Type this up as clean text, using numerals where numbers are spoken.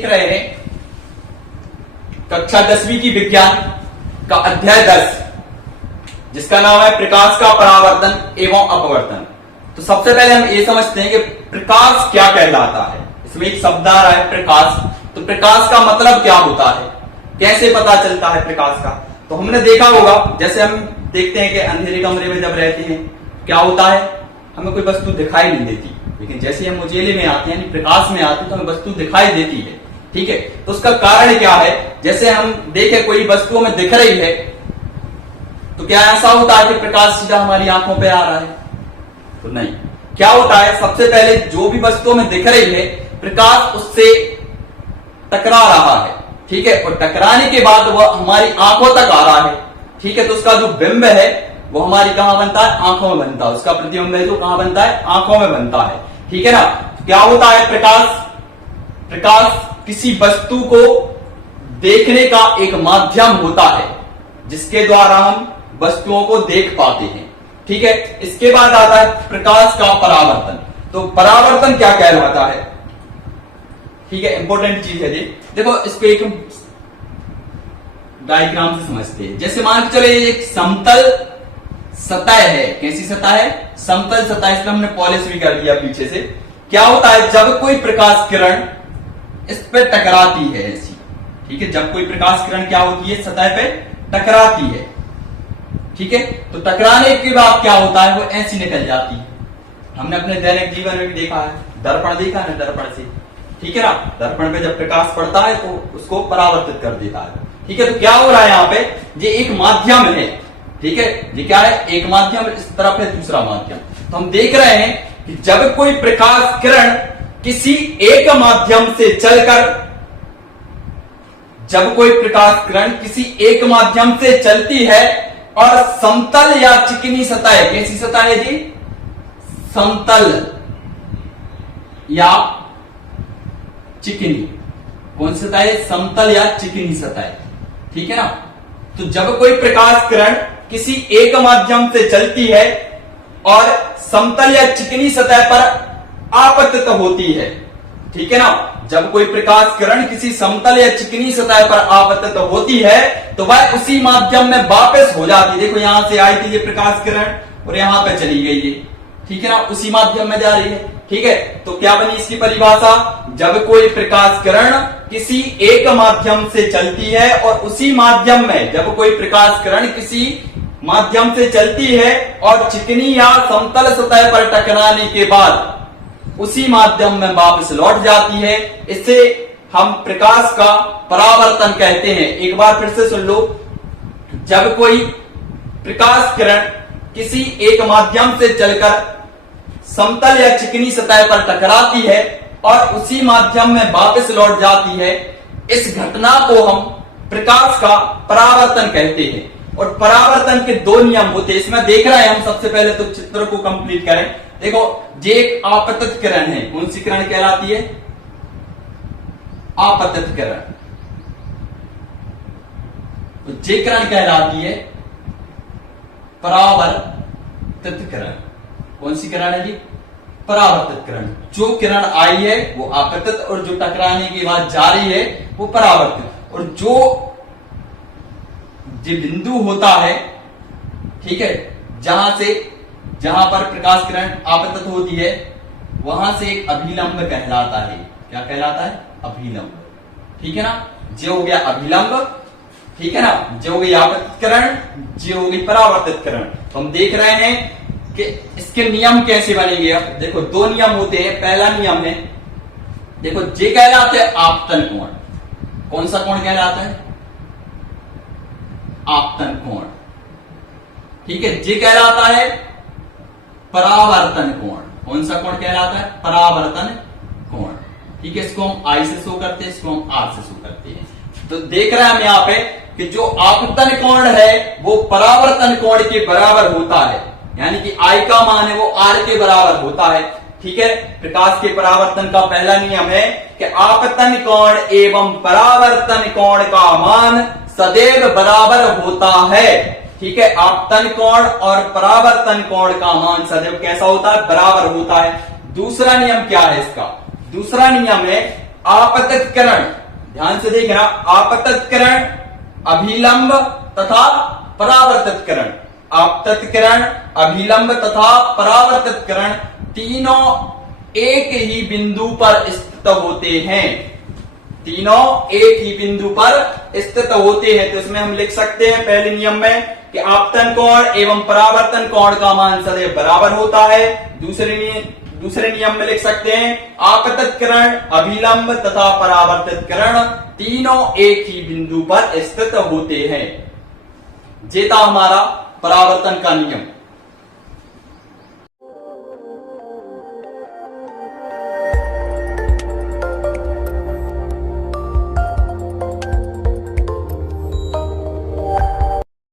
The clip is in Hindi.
देख रहे हैं कक्षा 10वीं की विज्ञान का अध्याय 10, जिसका नाम है प्रकाश का परावर्तन एवं अपवर्तन। तो सबसे पहले हम ये समझते हैं कि प्रकाश क्या कहलाता है। इसमें एक शब्द आ रहा है प्रकाश। तो प्रकाश का मतलब क्या होता है, कैसे पता चलता है प्रकाश का। तो हमने देखा होगा, जैसे हम देखते हैं कि अंधेरे कमरे में जब रहते हैं क्या होता है, हमें कोई वस्तु दिखाई नहीं देती, लेकिन जैसे हम उजेले में आते हैं यानी प्रकाश में आते हैं तो हमें वस्तु दिखाई देती है। ठीक है, तो उसका कारण क्या है। जैसे हम देखें कोई वस्तु हमें दिख रही है तो क्या ऐसा होता है कि प्रकाश सीधा हमारी आंखों पे आ रहा है? तो नहीं। क्या होता है, सबसे पहले जो भी वस्तु हमें दिख रही है प्रकाश उससे टकरा रहा है। ठीक है, और टकराने के बाद वह हमारी आंखों तक आ रहा है। ठीक है, तो उसका जो बिंब है वो हमारी कहां बनता है, आंखों में बनता है। उसका प्रतिबिंब है जो कहां बनता है, आंखों में बनता है। ठीक है ना। क्या होता है, प्रकाश किसी वस्तु को देखने का एक माध्यम होता है जिसके द्वारा हम वस्तुओं को देख पाते हैं। ठीक है, इसके बाद आता है प्रकाश का परावर्तन। तो परावर्तन क्या कहलाता है, ठीक है, इंपॉर्टेंट चीज है ये। देखो इसको एक डायग्राम से समझते हैं। जैसे मान के चलो ये एक समतल सतह है। कैसी सतह है, समतल सतह। इसमें हमने पॉलिश भी कर दिया पीछे से। क्या होता है, जब कोई प्रकाश किरण इस पे टकराती है ऐसी, ठीक है, जब कोई प्रकाश किरण क्या होती है, सतह पे टकराती है। ठीक है, तो टकराने के बाद क्या होता है, वो ऐसी निकल जाती है। हमने अपने दैनिक जीवन में भी देखा है, दर्पण देखा है ना, दर्पण से, ठीक है ना, दर्पण पे जब प्रकाश पड़ता है तो उसको परावर्तित कर देता है। ठीक है, तो क्या हो रहा है यहाँ पे, ये एक माध्यम है। ठीक है, ये क्या है, एक माध्यम, इस तरफ है दूसरा माध्यम। तो हम देख रहे हैं कि जब कोई प्रकाश किरण किसी एक माध्यम से चलकर, जब कोई प्रकाश किरण किसी एक माध्यम से चलती है और समतल या चिकनी सतह, कैसी सतह है जी, समतल या चिकनी, कौन सी सतह है, समतल या चिकनी सतह। ठीक है ना। तो जब कोई प्रकाश किरण किसी एक माध्यम से चलती है और समतल या चिकनी सतह पर आपतित होती है, ठीक है ना, जब कोई प्रकाश किरण किसी समतल या चिकनी सतह पर आपतित होती है तो वह उसी माध्यम में वापस हो जाती है। देखो यहां से आई थी ये प्रकाश किरण और यहां पे चली गई है, ठीक है ना, उसी माध्यम में जा रही है। ठीक है, तो क्या बनी इसकी परिभाषा, जब कोई प्रकाश किरण किसी एक माध्यम से चलती है और उसी माध्यम में, जब कोई प्रकाश किरण किसी माध्यम से चलती है और चिकनी या समतल सतह पर टकराने के बाद उसी माध्यम में वापस लौट जाती है, इसे हम प्रकाश का परावर्तन कहते हैं। एक बार फिर से सुन लो, जब कोई प्रकाश किरण किसी एक माध्यम से चलकर समतल या चिकनी सतह पर टकराती है और उसी माध्यम में वापस लौट जाती है, इस घटना को हम प्रकाश का परावर्तन कहते हैं। और परावर्तन के दो नियम होते हैं, इसमें देख रहे हैं हम। सबसे पहले तो चित्र को कंप्लीट करें। देखो ये एक आपतित किरण है, कौन सी किरण कहलाती है, आपतित किरण। तो ये किरण कहलाती है परावर्तित किरण। कौन सी किरण है जी, परावर्तित किरण। जो किरण आई है वो आपतित और जो टकराने के बाद जा रही है वो परावर्तित। और जो बिंदु होता है, ठीक है, जहां पर प्रकाश किरण आपतित होती है वहां से एक अभिलंब कहलाता है। क्या कहलाता है, अभिलंब। ठीक है ना, जो हो गया अभिलंब, ठीक है ना, जो हो गई आपतित किरण, जो हो गई परावर्तित किरण। तो हम देख रहे हैं कि इसके नियम कैसे बनेंगे। अब देखो दो नियम होते हैं। पहला नियम है, देखो जे कहलाते हैं आपतन कोण। कौन सा कोण कहलाता है, आपतन कोण। ठीक है, जे कहलाता है परावर्तन कोण। कौन सा कोण कहलाता है, परावर्तन कोण। ठीक है, इसको हम आई से शो करते हैं, इसको हम आर से शो करते हैं। तो देख रहे हैं हम यहाँ पे कि जो आपतन कोण है वो परावर्तन कोण के बराबर होता है, यानी कि आई का मान है वो आर के बराबर होता है। ठीक है, प्रकाश के परावर्तन का पहला नियम है कि आपतन कोण एवं परावर्तन कोण का मान सदैव बराबर होता है। ठीक है, आपतन कोण और परावर्तन कोण का मान सदैव कैसा होता है, बराबर होता है। दूसरा नियम क्या है इसका, दूसरा नियम है आपतत्करण, ध्यान से देखना, आपतत्करण, अभिलंब तथा परावर्तकरण। आपतत्करण, अभिलंब तथा परावर्तकरण तीनों एक ही बिंदु पर स्थित होते हैं। तीनों एक ही बिंदु पर स्थित होते हैं। तो इसमें हम लिख सकते हैं पहले नियम में कि आपतन कोण एवं परावर्तन कोण का मान सदैव बराबर होता है। दूसरे नियम में लिख सकते हैं आपतत्करण, अभिलंब तथा परावर्तकरण तीनों एक ही बिंदु पर स्थित होते हैं। जेता हमारा परावर्तन का नियम।